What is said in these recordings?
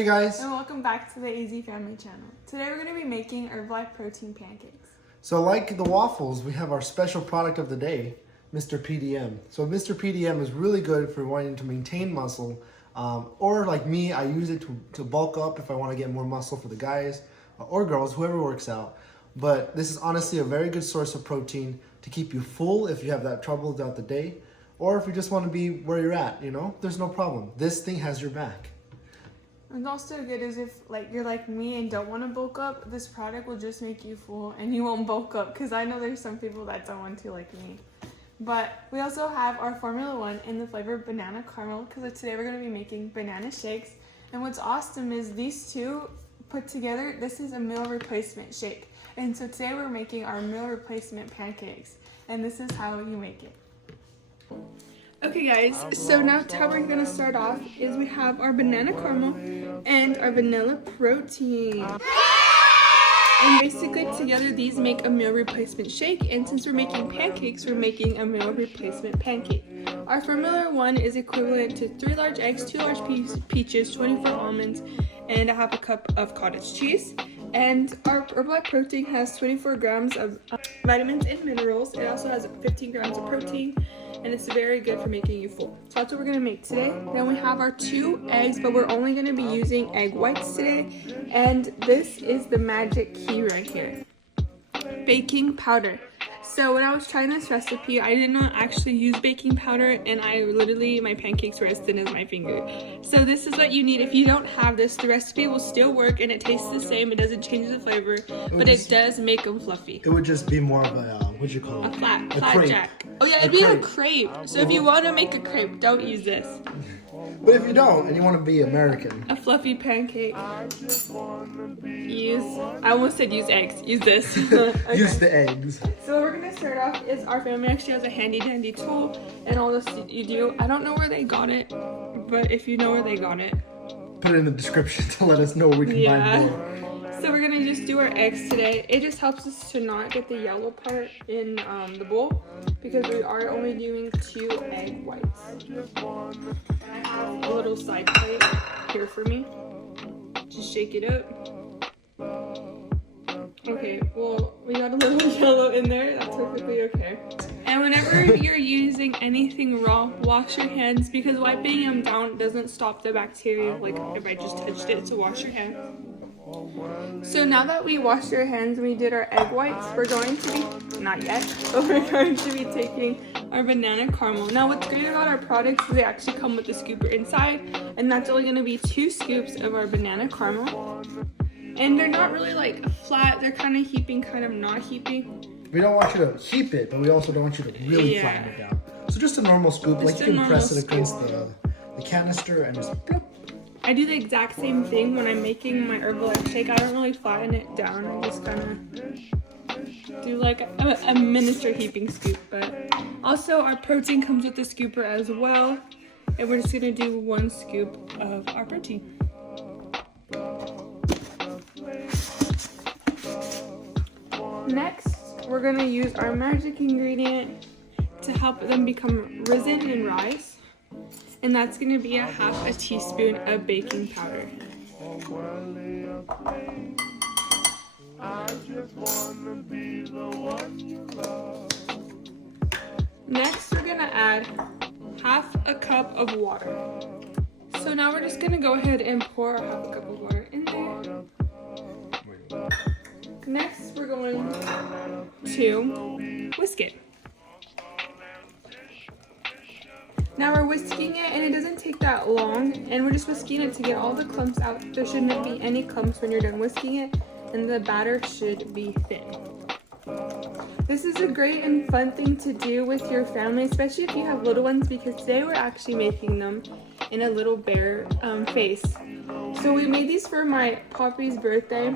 Hey guys! And welcome back to the Easy Family channel. Today we're going to be making Herbalife protein pancakes. So like the waffles, we have our special product of the day, Mr. PDM. So Mr. PDM is really good for wanting to maintain muscle, or like me, I use it to bulk up if I want to get more muscle for the guys or girls, whoever works out. But this is honestly a very good source of protein to keep you full if you have that trouble throughout the day, or if you just want to be where you're at, you know, there's no problem. This thing has your back. It's also good as if you're like me and don't want to bulk up, this product will just make you full and you won't bulk up, because I know there's some people that don't want to like me. But we also have our Formula 1 in the flavor banana caramel, because today we're going to be making banana shakes. And what's awesome is these two put together, this is a meal replacement shake. And so today we're making our meal replacement pancakes, and this is how you make it. Okay guys, so now how we're going to start off is we have our banana caramel and our vanilla protein. And basically together these make a meal replacement shake, and since we're making pancakes, we're making a meal replacement pancake. Our Formula 1 is equivalent to 3 large eggs, 2 large peaches, 24 almonds, and a half a cup of cottage cheese. And our Herbalife protein has 24 grams of vitamins and minerals. It also has 15 grams of protein, and it's very good for making you full. So that's what we're gonna make today. Then we have our 2 eggs, but we're only gonna be using egg whites today. And this is the magic key right here. Baking powder. So when I was trying this recipe, I did not actually use baking powder, and my pancakes were as thin as my finger. So this is what you need. If you don't have this, the recipe will still work and it tastes the same. It doesn't change the flavor, but it does make them fluffy. It would just be more of a, what'd you call it? A flat crepe. jack. Oh yeah, it'd be a crepe. So if you want to make a crepe, don't use this. But if you don't, and you want to be American. A fluffy pancake. I almost said use eggs. Use this. Okay. Use the eggs. So what we're going to start off is our family actually has a handy dandy tool, and all this you do. I don't know where they got it, but if you know where they got it, put it in the description to let us know where we can find more. So we're going to just do our eggs today. It just helps us to not get the yellow part in the bowl, because we are only doing 2 egg whites. And I have a little side plate here for me. Just shake it up. Okay, well, we got a little yellow in there. That's perfectly okay. And whenever you're using anything raw, wash your hands, because wiping them down doesn't stop the bacteria, like if I just touched it, so wash your hands. So now that we washed our hands and we did our egg whites, we're going to be, not yet, but we're going to be taking our banana caramel. Now what's great about our products is they actually come with a scooper inside, and that's only going to be 2 scoops of our banana caramel. And they're not really like flat, they're kind of heaping, kind of not heaping. We don't want you to heap it, but we also don't want you to really flatten it down. So just a normal scoop, like you can press it against the canister and just plop. I do the exact same thing when I'm making my Herbalife shake. I don't really flatten it down. I just kind of do like a miniature heaping scoop. But also our protein comes with a scooper as well. And we're just going to do 1 scoop of our protein. Next, we're going to use our magic ingredient to help them become risen and rise. And that's going to be a half a teaspoon of baking powder. Next, we're going to add half a cup of water. So now we're just going to go ahead and pour half a cup of water in there. Next, we're going to whisk it. Now we're whisking it, and it doesn't take that long, and we're just whisking it to get all the clumps out. There shouldn't be any clumps when you're done whisking it, and the batter should be thin. This is a great and fun thing to do with your family, especially if you have little ones, because today we're actually making them in a little bear face. So we made these for my Poppy's birthday.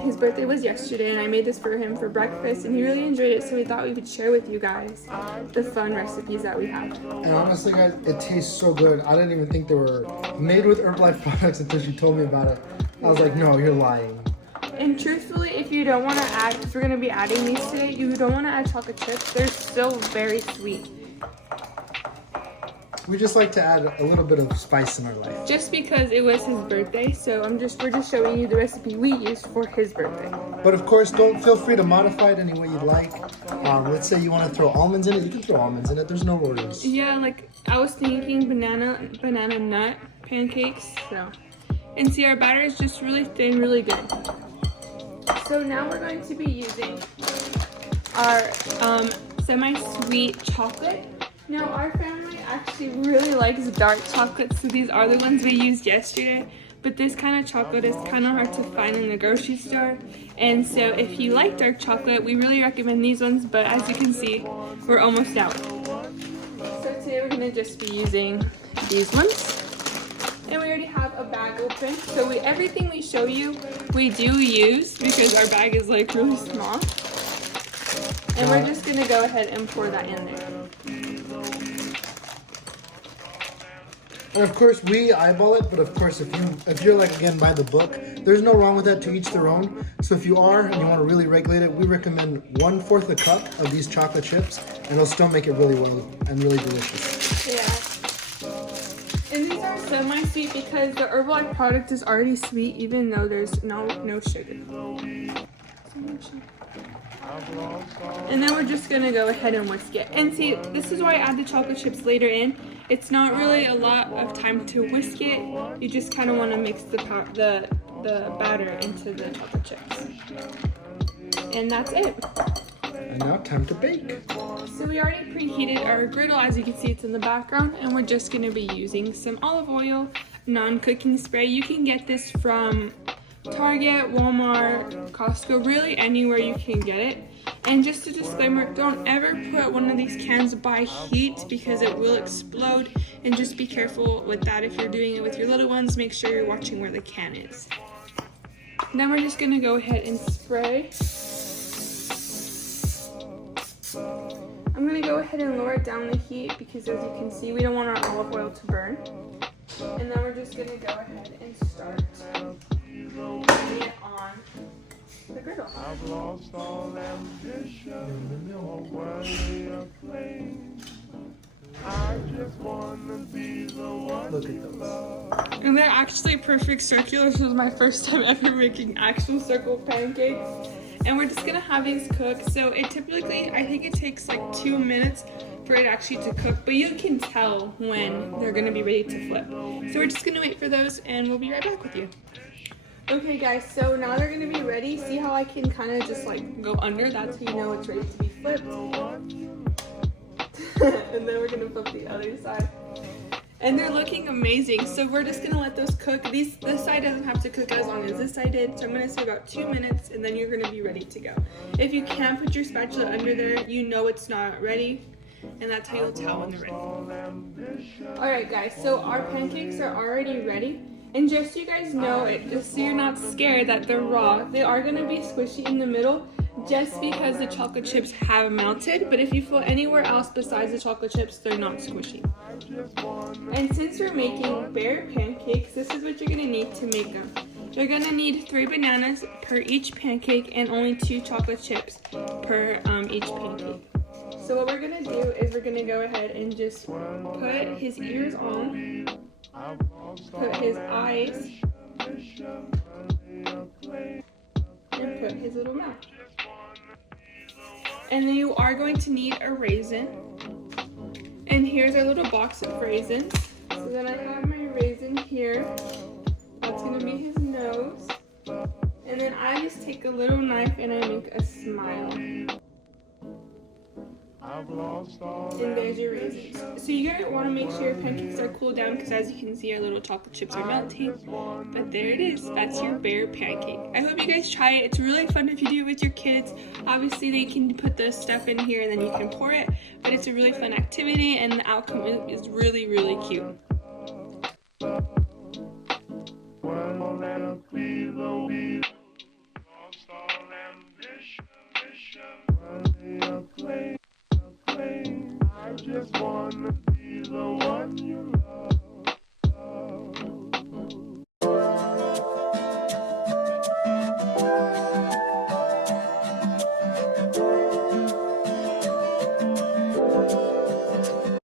His birthday was yesterday, and I made this for him for breakfast, and he really enjoyed it, so we thought we could share with you guys the fun recipes that we have. And honestly guys, it tastes so good. I didn't even think they were made with Herbalife products until she told me about it. I was like, no, you're lying. And truthfully, if you don't want to add, because we're going to be adding these today, you don't want to add chocolate chips. They're still very sweet. We just like to add a little bit of spice in our life. Just because it was his birthday, so we're just showing you the recipe we used for his birthday. But of course, don't feel free to modify it any way you'd like. Let's say you want to throw almonds in it, you can throw almonds in it. There's no worries. Yeah, like I was thinking banana nut pancakes. So, and see, our batter is just really thin, really good. So now we're going to be using our semi-sweet chocolate. Now our family actually really likes dark chocolate, so these are the ones we used yesterday. But this kind of chocolate is kind of hard to find in the grocery store. And so if you like dark chocolate, we really recommend these ones, but as you can see, we're almost out. So today we're gonna just be using these ones. And we already have a bag open. So everything we show you, we do use because our bag is like really small. And we're just gonna go ahead and pour that in there. And of course, we eyeball it, but of course, if you're like, again, by the book, there's no wrong with that, to each their own. So if you are and you want to really regulate it, we recommend 1/4 a cup of these chocolate chips, and it'll still make it really well and really delicious. Yeah. And these are semi-sweet because the Herbalife product is already sweet, even though there's no sugar. And then we're just gonna go ahead and whisk it. And see, this is why I add the chocolate chips later in. It's not really a lot of time to whisk it. You just kind of want to mix the batter into the chocolate chips. And that's it. And now time to bake. So we already preheated our griddle, as you can see it's in the background, and we're just gonna be using some olive oil, non-cooking spray. You can get this from Target, Walmart, Costco, really anywhere you can get it. And just a disclaimer, don't ever put one of these cans by heat because it will explode, and just be careful with that. If you're doing it with your little ones, make sure you're watching where the can is. Then we're just gonna go ahead and spray. I'm gonna go ahead and lower down the heat because, as you can see, we don't want our olive oil to burn. And then we're just gonna go ahead and start putting it on the griddle. I've lost all ambition or worry or flame. I just wanna be the one. Look at those. And they're actually perfect circular. This is my first time ever making actual circle pancakes. And we're just gonna have these cook. So it typically, I think it takes like 2 minutes for it actually to cook, but you can tell when they're gonna be ready to flip. So we're just gonna wait for those and we'll be right back with you. Okay guys, so now they're gonna be ready. See how I can kind of just like go under? That's how you know it's ready to be flipped. And then we're gonna flip the other side. And they're looking amazing. So we're just gonna let those cook. This side doesn't have to cook as long as this side did. So I'm gonna say about 2 minutes, and then you're gonna be ready to go. If you can't put your spatula under there, you know it's not ready. And that's how you'll tell when they're ready. Alright guys, so our pancakes are already ready. And just so you guys know, just so you're not scared that they're raw, they are gonna be squishy in the middle just because the chocolate chips have melted. But if you feel anywhere else besides the chocolate chips, they're not squishy. And since we're making bear pancakes, this is what you're gonna need to make them. You're gonna need 3 bananas per each pancake and only 2 chocolate chips per each pancake. So what we're gonna do is we're gonna go ahead and just put his ears on, put his eyes, and put his little mouth. And then you are going to need a raisin. And here's our little box of raisins. So then I have my raisin here. That's gonna be his nose. And then I just take a little knife and I make a smile. And there's your raisins. So you're gonna want to make sure your pancakes are cooled down because, as you can see, our little chocolate chips are melting. But there it is. That's your bear pancake. I hope you guys try it. It's really fun if you do it with your kids. Obviously, they can put the stuff in here and then you can pour it. But it's a really fun activity and the outcome is really, really cute. I just wanna